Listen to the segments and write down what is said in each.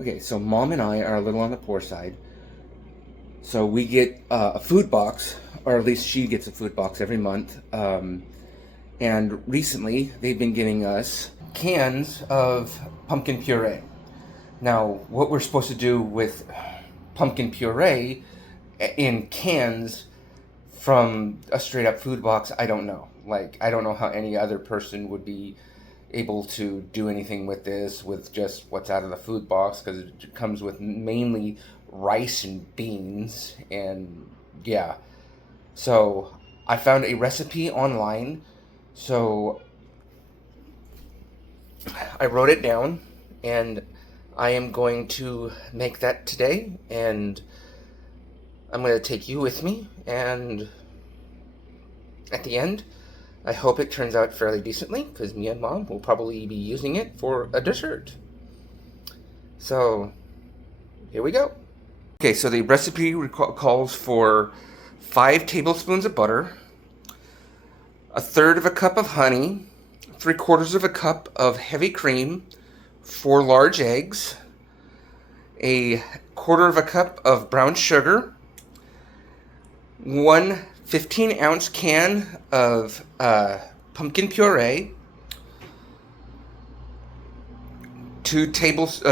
Okay, so Mom and I are a little on the poor side. So we get a food box, or at least she gets a food box every month. And recently, they've been giving us cans of pumpkin puree. Now, what we're supposed to do with pumpkin puree in cans from a straight up food box, I don't know. Like, I don't know how any other person would be able to do anything with this with just what's out of the food box, because it comes with mainly rice and beans. And yeah, so I found a recipe online, so I wrote it down, and I am going to make that today, and I'm going to take you with me, and at the end, I hope it turns out fairly decently, because me and Mom will probably be using it for a dessert. So, here we go. Okay, so the recipe calls for 5 tablespoons of butter, a third of a cup of honey, 3/4 of a cup of heavy cream, 4 large eggs, a quarter of a cup of brown sugar, one 15-ounce can of pumpkin puree, 2 teaspoons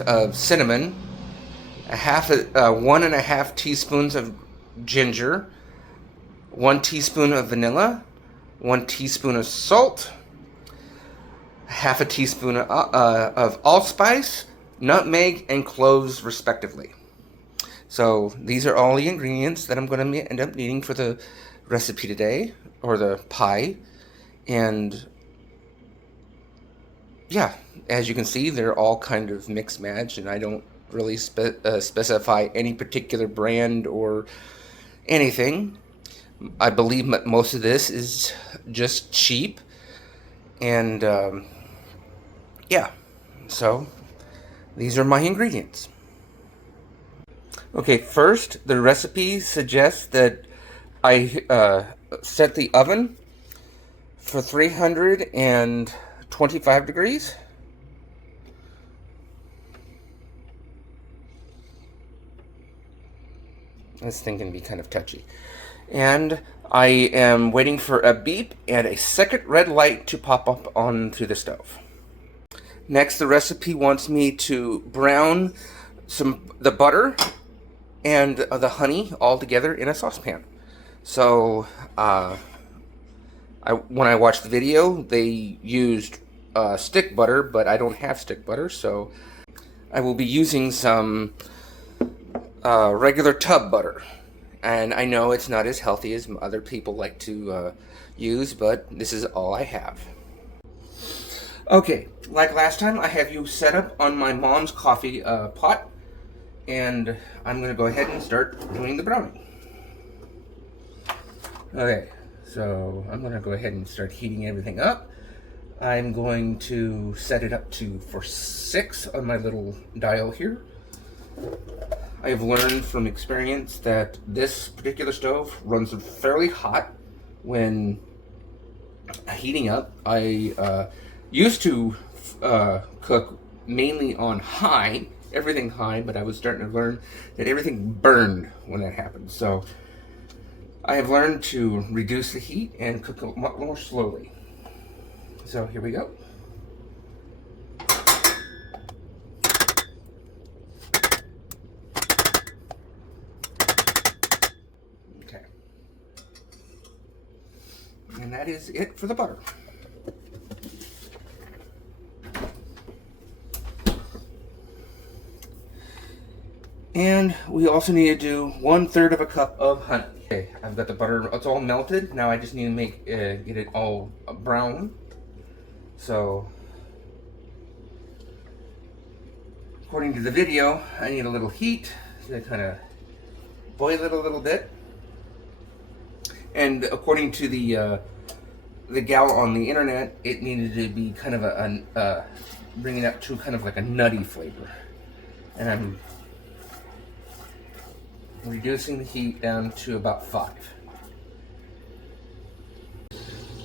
of cinnamon, 1.5 teaspoons of ginger, 1 teaspoon of vanilla, 1 teaspoon of salt, half a teaspoon of allspice, nutmeg, and cloves, respectively. So these are all the ingredients that I'm going to end up needing for the recipe today, or the pie. And yeah, as you can see, they're all kind of mixed match, and I don't really specify any particular brand or anything. I believe most of this is just cheap. And yeah, so these are my ingredients. Okay, first, the recipe suggests that I set the oven for 325 degrees. This thing can be kind of touchy. And I am waiting for a beep and a second red light to pop up onto the stove. Next, the recipe wants me to brown the butter and the honey all together in a saucepan. So, when I watched the video, they used stick butter, but I don't have stick butter, so I will be using some regular tub butter. And I know it's not as healthy as other people like to use, but this is all I have. Okay, like last time, I have you set up on my mom's coffee pot, and I'm going to go ahead and start doing the browning. Okay, so I'm going to go ahead and start heating everything up. I'm going to set it up for 6 on my little dial here. I've learned from experience that this particular stove runs fairly hot when heating up. I used to cook mainly on high, everything high, but I was starting to learn that everything burned when that happened. So I have learned to reduce the heat and cook a lot more slowly. So here we go. Okay. And that is it for the butter. And we also need to do 1/3 of a cup of honey. Okay, I've got the butter, it's all melted. Now I just need to get it all brown. So, according to the video, I need a little heat to kind of boil it a little bit. And according to the gal on the internet, it needed to be kind of bringing up to kind of like a nutty flavor. And I'm reducing the heat down to about 5.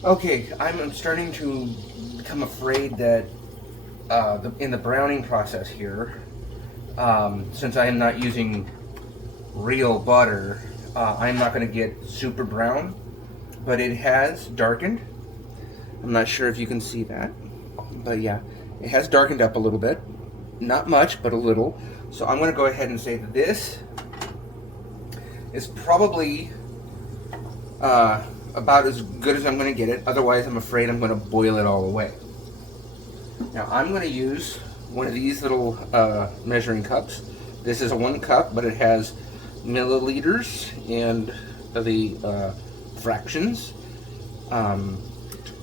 Okay, I'm starting to become afraid that in the browning process here, since I am not using real butter, I'm not going to get super brown, but it has darkened. I'm not sure if you can see that, but yeah, it has darkened up a little bit. Not much, but a little. So I'm going to go ahead and say that this is probably about as good as I'm going to get it. Otherwise, I'm afraid I'm going to boil it all away. Now, I'm going to use one of these little measuring cups. This is a 1 cup, but it has milliliters and the fractions.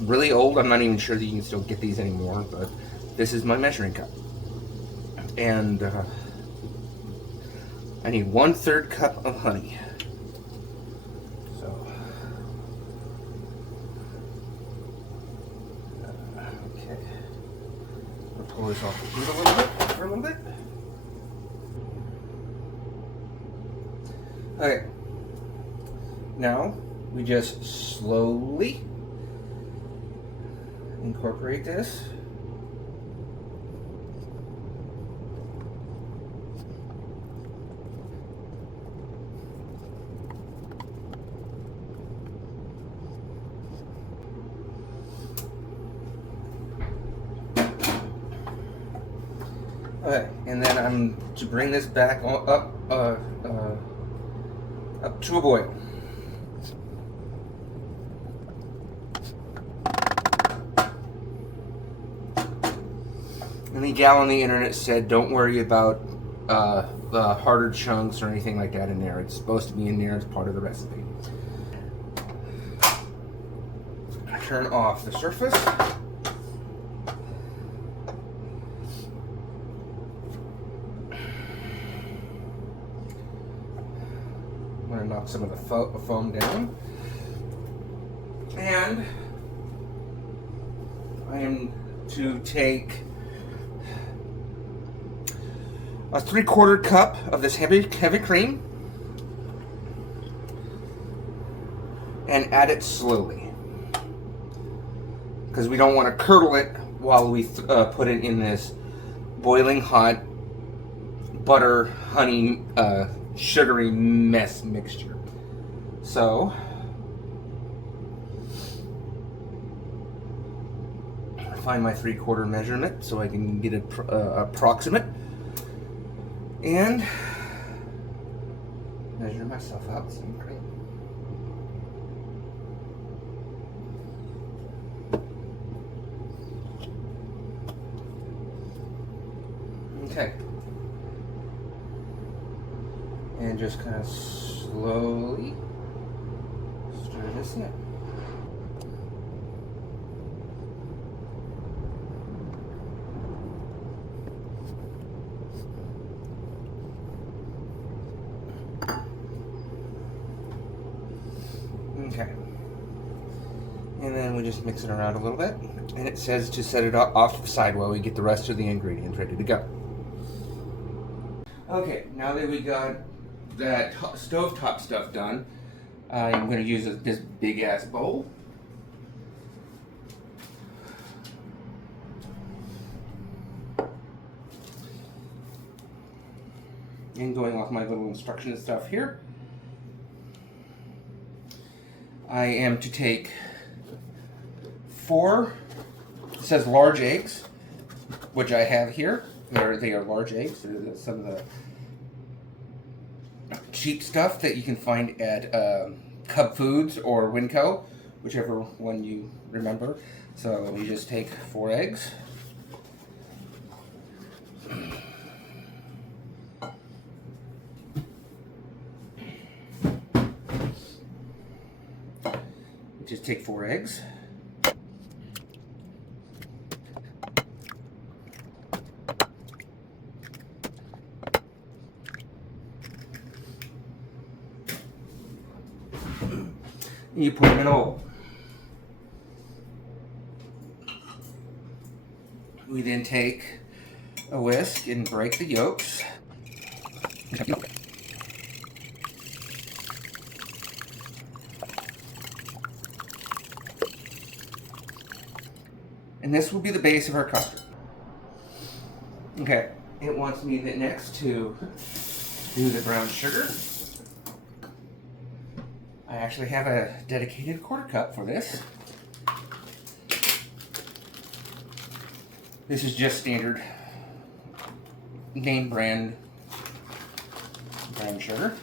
Really old. I'm not even sure that you can still get these anymore, but this is my measuring cup. And I need 1/3 cup of honey. So, okay. I'll pull this off the heat a little bit, for a little bit. Okay. Now, we just slowly incorporate this. Okay, and then I'm to bring this back up to a boil. And the gal on the internet said, don't worry about the harder chunks or anything like that in there. It's supposed to be in there as part of the recipe. I turn off the surface. I'm going to knock some of the foam down. And I am to take a 3/4 cup of this heavy cream and add it slowly, because we don't want to curdle it while we put it in this boiling hot butter, honey, sugary mess mixture. So I find my 3/4 measurement so I can get it approximate. And measure myself out some cream. Okay. And just kind of slowly stir this in. Okay. And then we just mix it around a little bit. And it says to set it off to the side while we get the rest of the ingredients ready to go. Okay, now that we got that stovetop stuff done, I'm going to use this big ass bowl. And going off my little instruction stuff here, I am to take 4, it says large eggs, which I have here. They are large eggs. They're some of the cheap stuff that you can find at Cub Foods or Winco, whichever one you remember. So you just take 4 eggs. Just take 4 eggs. You put them in a bowl. We then take a whisk and break the yolks. And this will be the base of our custard. Okay, it wants me next to do the brown sugar. I actually have a dedicated quarter cup for this. This is just standard name brand brown sugar.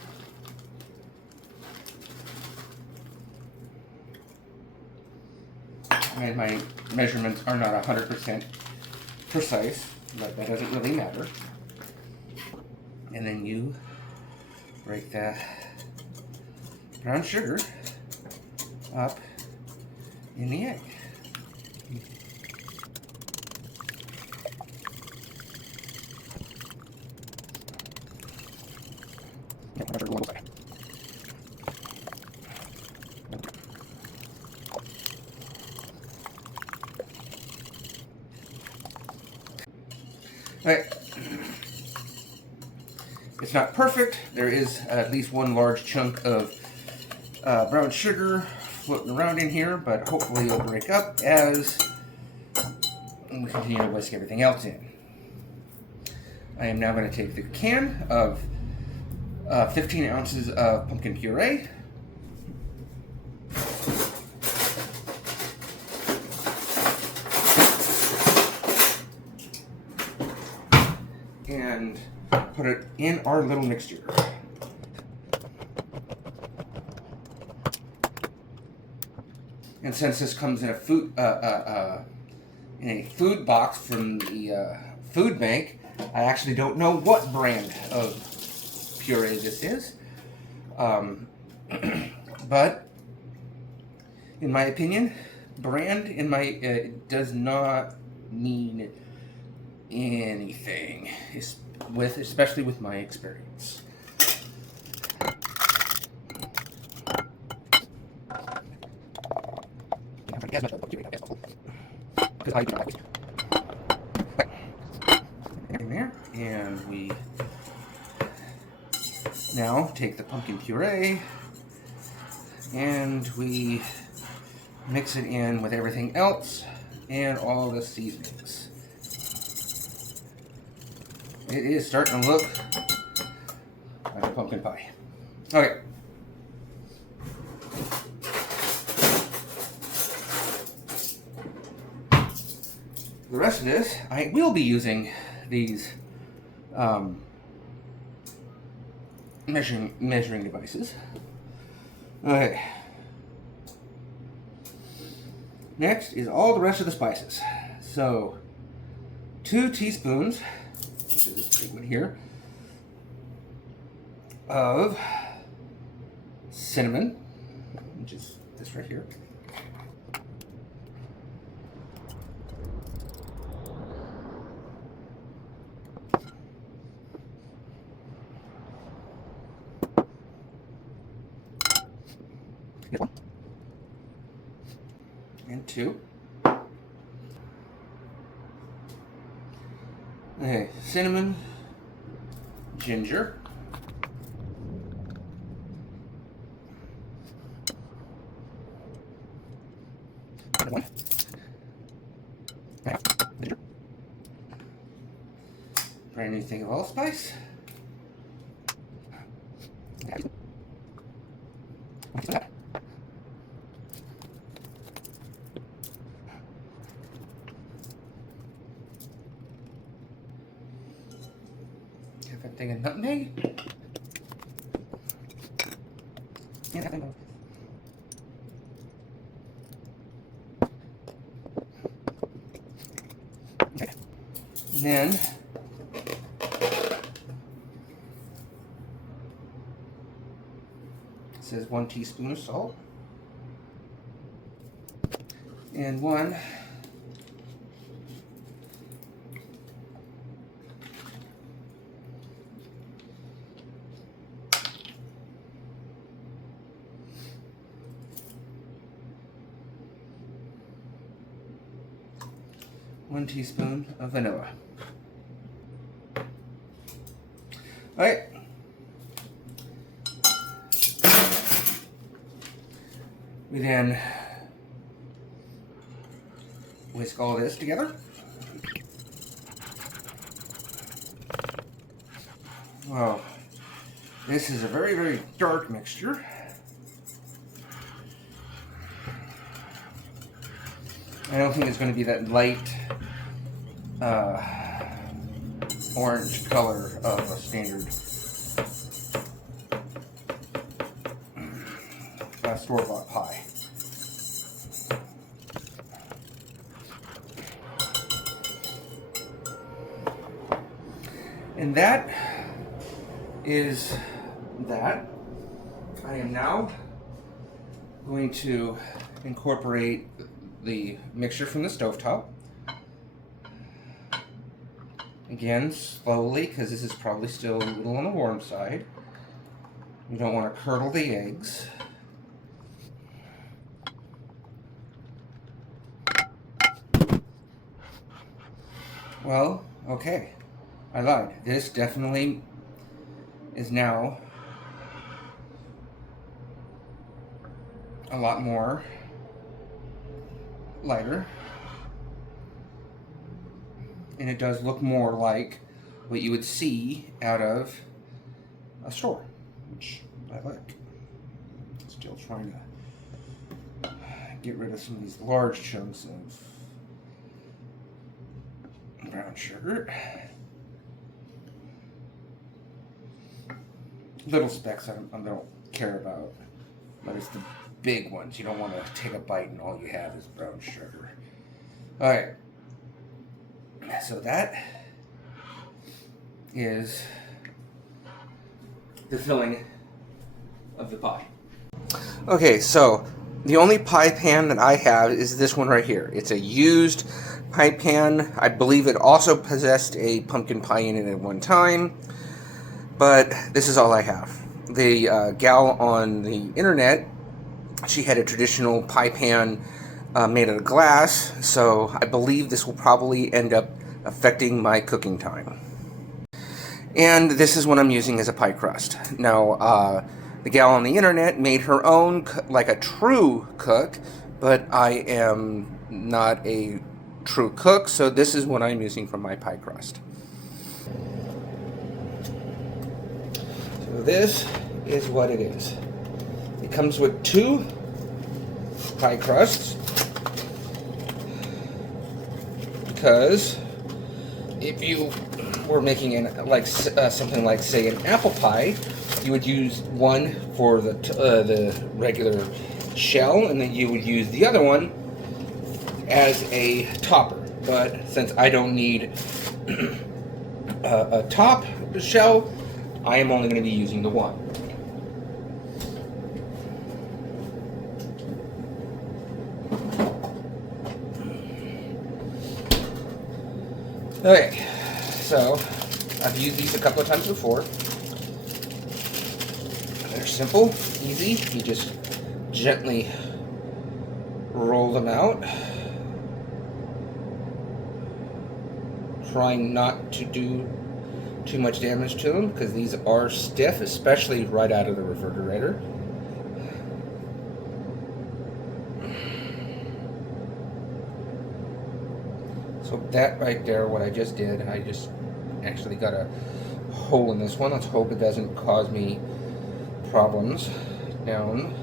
And my measurements are not 100% precise, but that doesn't really matter. And then you break the brown sugar up in the egg. Right. It's not perfect. There is at least one large chunk of brown sugar floating around in here, but hopefully it'll break up as we continue to whisk everything else in. I am now going to take the can of 15 ounces of pumpkin puree. And put it in our little mixture. And since this comes in a food box from the food bank, I actually don't know what brand of puree this is. But in my opinion, brand does not mean anything, especially with my experience. In there, and we now take the pumpkin puree and we mix it in with everything else and all the seasonings. It is starting to look like a pumpkin pie. Okay. The rest of this, I will be using these measuring devices. Okay. Next is all the rest of the spices. So, 2 teaspoons, which is this big one here, of cinnamon, which is this right here. One. And 2. Okay, cinnamon, ginger, one. Ginger. Brand new thing of allspice. Have a thing of nutmeg. And that thing. Okay. And then it says 1 teaspoon of salt and 1 1 teaspoon of vanilla. All right. We then whisk all this together. Well, this is a very, very dark mixture. I don't think it's going to be that light orange color of a standard store-bought pie. And that is that. I am now going to incorporate the mixture from the stovetop. Again, slowly, because this is probably still a little on the warm side. You don't want to curdle the eggs. Well, okay. I lied. This definitely is now a lot more lighter. And it does look more like what you would see out of a store, which I like. Still trying to get rid of some of these large chunks of brown sugar. Little specks I don't care about, but it's the big ones. You don't want to take a bite and all you have is brown sugar. Alright. So that is the filling of the pie. Okay, so the only pie pan that I have is this one right here. It's a used pie pan. I believe it also possessed a pumpkin pie in it at one time, but this is all I have. The gal on the internet, she had a traditional pie pan made out of glass, so I believe this will probably end up affecting my cooking time. And this is what I'm using as a pie crust. Now, the gal on the internet made her own like a true cook, but I am not a true cook, so this is what I'm using for my pie crust. So this is what it is. It comes with 2 pie crusts, because if you were making something like, say, an apple pie, you would use one for the regular shell, and then you would use the other one as a topper. But since I don't need a top shell, I am only going to be using the one. Okay, so I've used these a couple of times before. They're simple, easy. You just gently roll them out, trying not to do too much damage to them because these are stiff, especially right out of the refrigerator. So that right there, what I just did, I just actually got a hole in this one. Let's hope it doesn't cause me problems down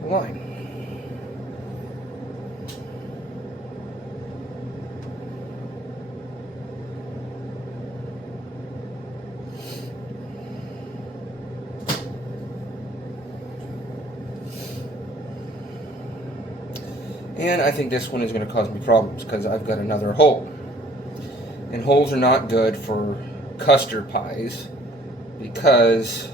the line. And I think this one is going to cause me problems because I've got another hole. And holes are not good for custard pies because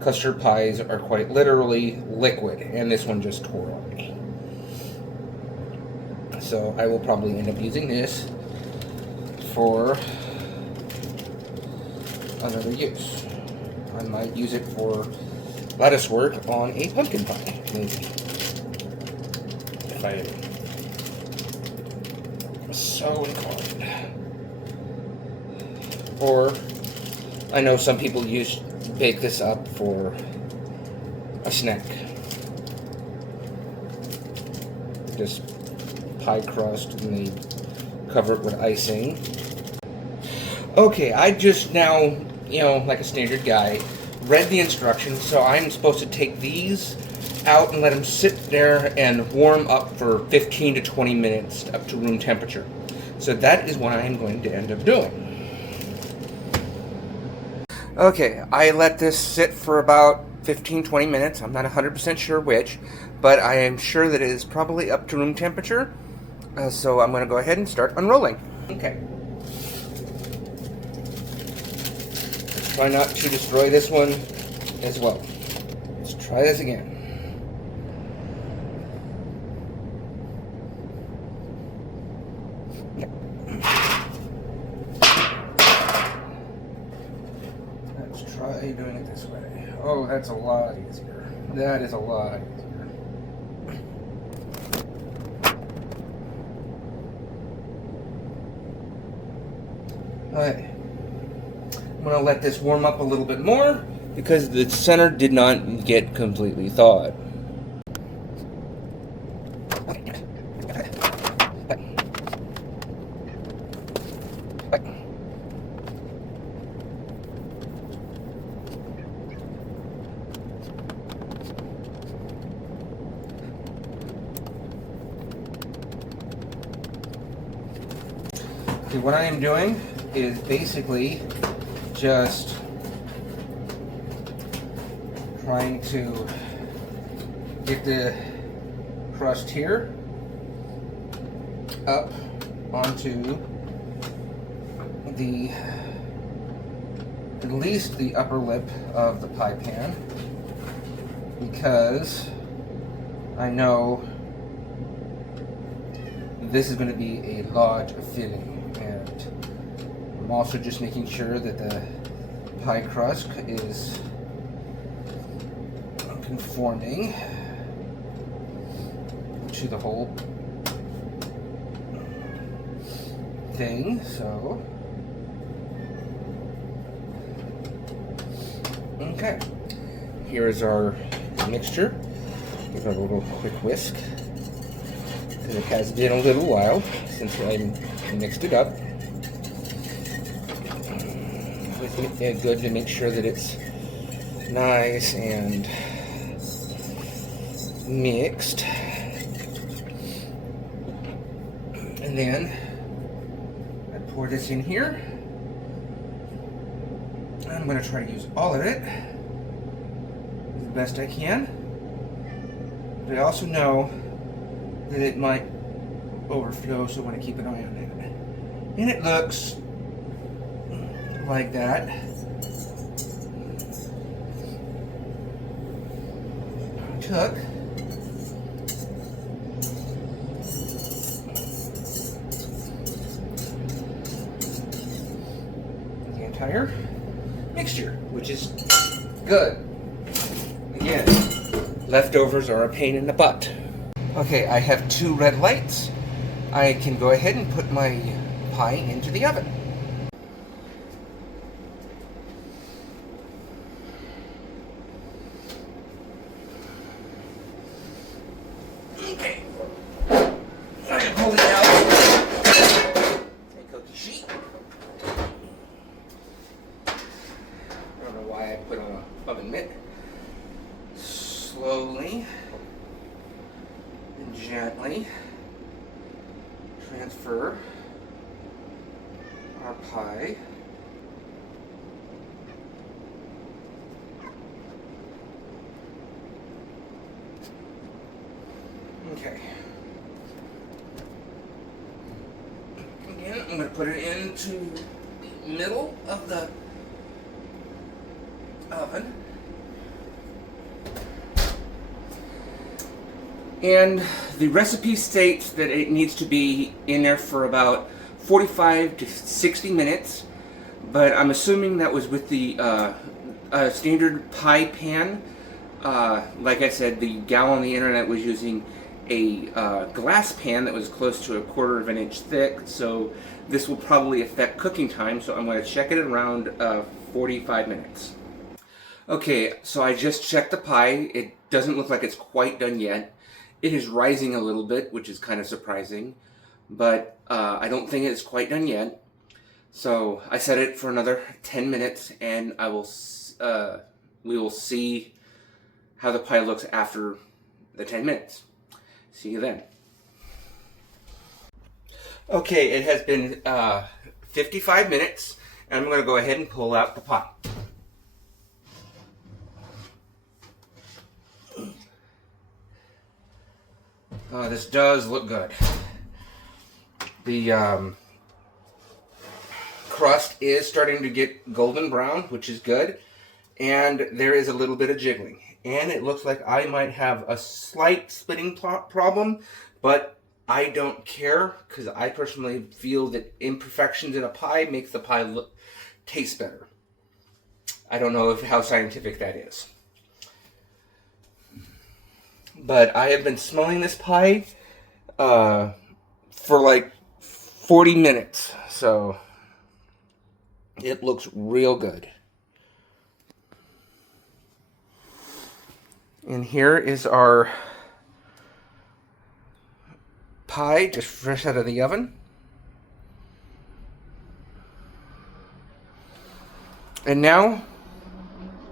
custard pies are quite literally liquid, and this one just tore on me. So I will probably end up using this for another use. I might use it for lettuce work on a pumpkin pie, maybe. If I am so inclined. Or I know some people bake this up for a snack. Just pie crust, and they cover it with icing. Okay, I just now like a standard guy, read the instructions, so I'm supposed to take these out and let them sit there and warm up for 15 to 20 minutes up to room temperature. So that is what I am going to end up doing. Okay, I let this sit for about 15-20 minutes. I'm not 100% sure which, but I am sure that it is probably up to room temperature. So I'm going to go ahead and start unrolling. Okay. Let's try not to destroy this one as well. Let's try this again. Let's try doing it this way. Oh, that's a lot easier. That is a lot easier. Alright. I'm going to let this warm up a little bit more because the center did not get completely thawed. Okay, what I am doing is basically just trying to get the crust here up onto the, at least the upper lip of the pie pan, because I know this is going to be a lot of filling. And I'm also just making sure that the pie crust is conforming to the whole thing. So, okay, here is our mixture. Give it a little quick whisk. It has been a little while since I mixed it up. It's good to make sure that it's nice and mixed. And then I pour this in here. I'm going to try to use all of it as best I can. But I also know that it might overflow, so I want to keep an eye on it. And it looks like that. Took the entire mixture, which is good. Again, leftovers are a pain in the butt. Okay, I have 2 red lights. I can go ahead and put my pie into the oven. Okay. I'm holding out a cookie sheet. I don't know why I put on an oven mitt. Slowly and gently transfer our pie okay. Again, I'm going to put it into the middle of the oven. And the recipe states that it needs to be in there for about 45 to 60 minutes, but I'm assuming that was with the standard pie pan. Like I said, the gal on the internet was using a glass pan that was close to 1/4 of an inch thick, so this will probably affect cooking time, so I'm going to check it around 45 minutes. Okay, so I just checked the pie. It doesn't look like it's quite done yet. It is rising a little bit, which is kind of surprising, but I don't think it's quite done yet. So I set it for another 10 minutes, and we will see how the pie looks after the 10 minutes. See you then. Okay, it has been 55 minutes, and I'm going to go ahead and pull out the pie. This does look good. The crust is starting to get golden brown, which is good, and there is a little bit of jiggling. And it looks like I might have a slight splitting problem, but I don't care, because I personally feel that imperfections in a pie makes the pie taste better. I don't know how scientific that is. But I have been smelling this pie for like 40 minutes, so it looks real good. And here is our pie, just fresh out of the oven. And now,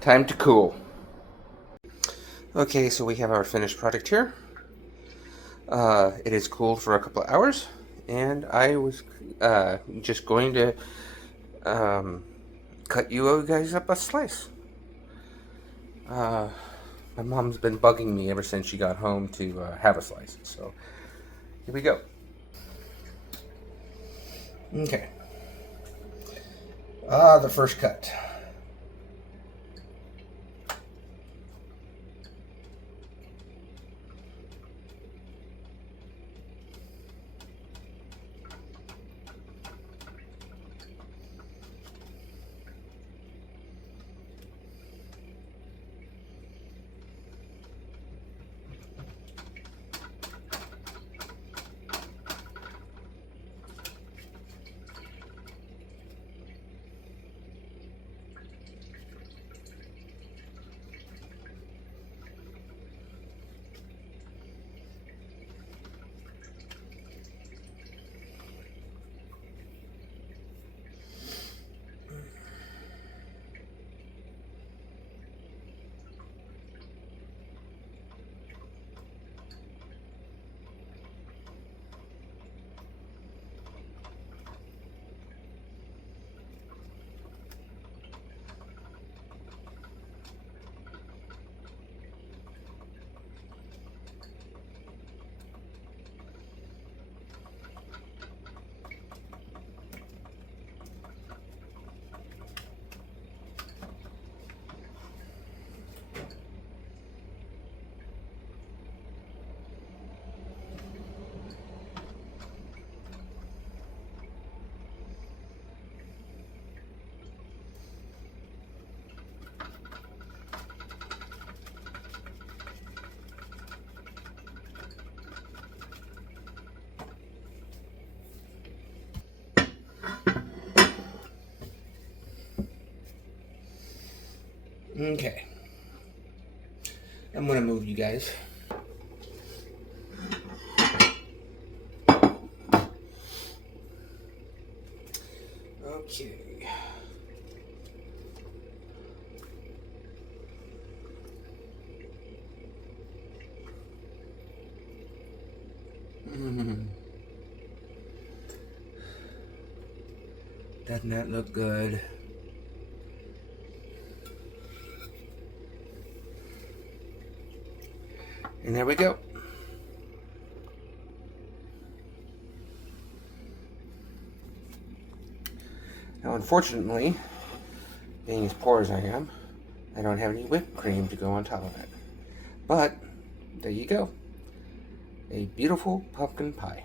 time to cool. Okay, so we have our finished product here. It is cooled for a couple of hours, and I was just going to cut you guys up a slice. My mom's been bugging me ever since she got home to have a slice, so here we go. Okay. The first cut. Okay. I'm gonna move you guys. Okay. Doesn't that look good? And there we go. Now, unfortunately, being as poor as I am, I don't have any whipped cream to go on top of it. But, there you go. A beautiful pumpkin pie.